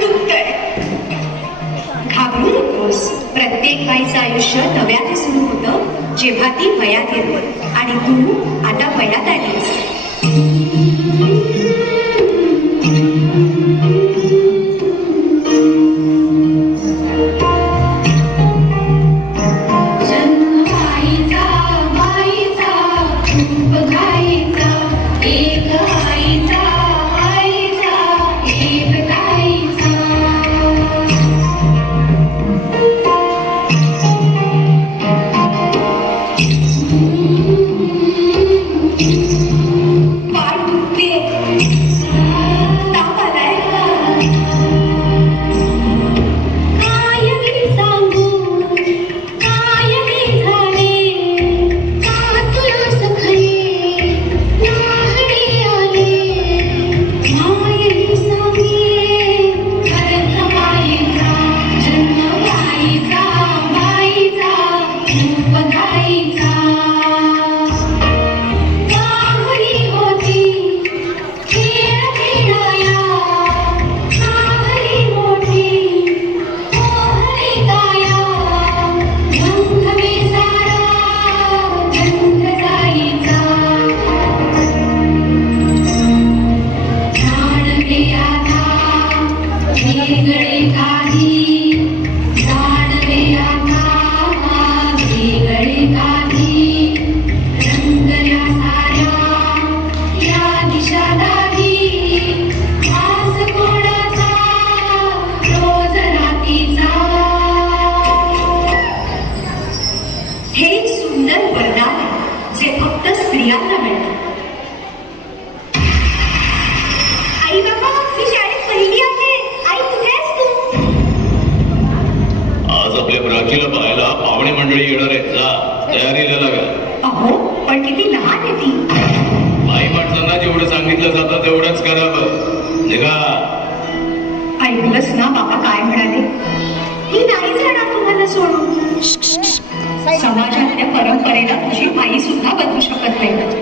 तुटतंय. घाबरू नकोस. प्रत्येक बाईचं आयुष्य नव्याने सुरू होतं जेव्हा ती वयात येते. आणि तू आता वयात आलीस. पण किती लहान आहे ती. बाई माणसांना जेवढं सांगितलं जातं तेवढंच करावं. निघा. ऐकलंस ना बाबा काय म्हणाले. मी नाही जाणार तुम्हाला सोडून. समाजातल्या परंपरेला तुझी आई सुद्धा बदलू शकत नाही.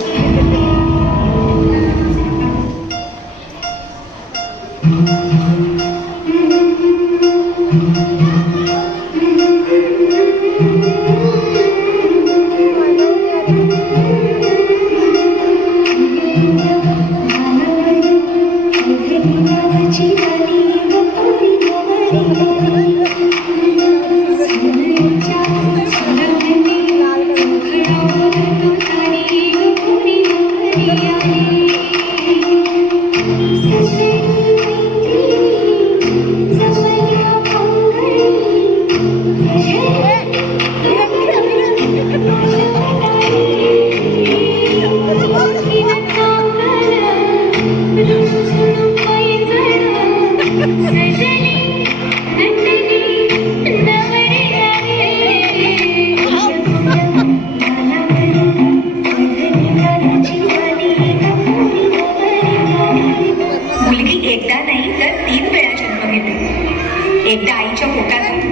एकदा आईच्या पोटात,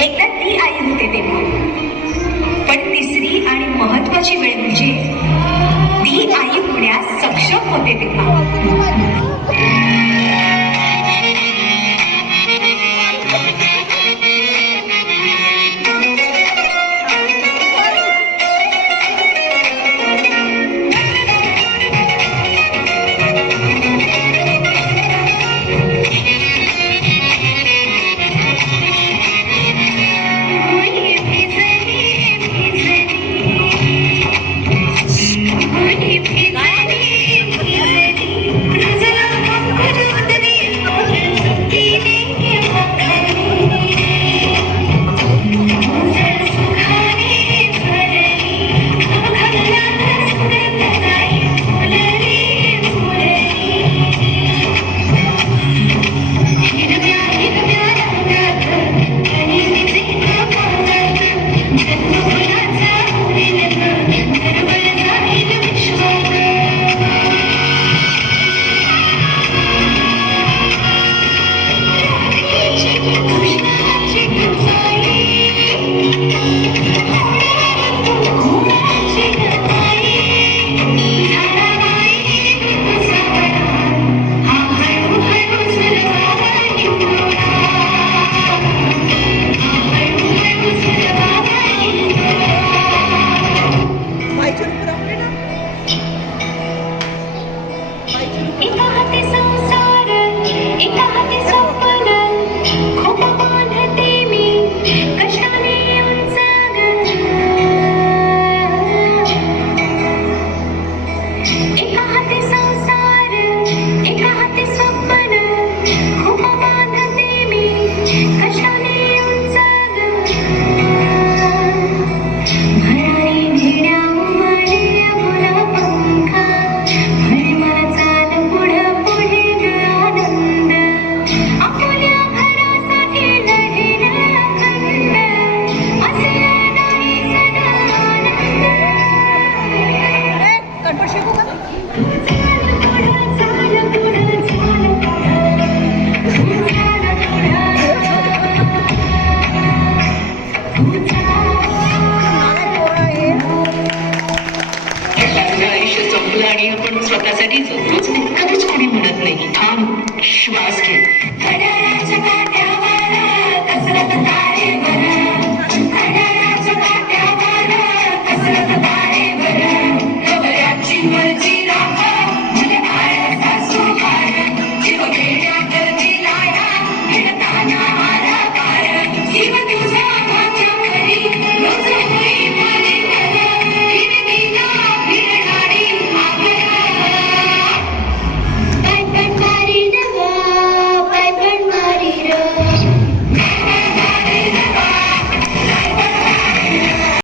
एकदा ती आई होते तेव्हा. पण तिसरी आणि महत्वाची वेळ म्हणजे ती आई होण्यास सक्षम होते तेव्हा. खुश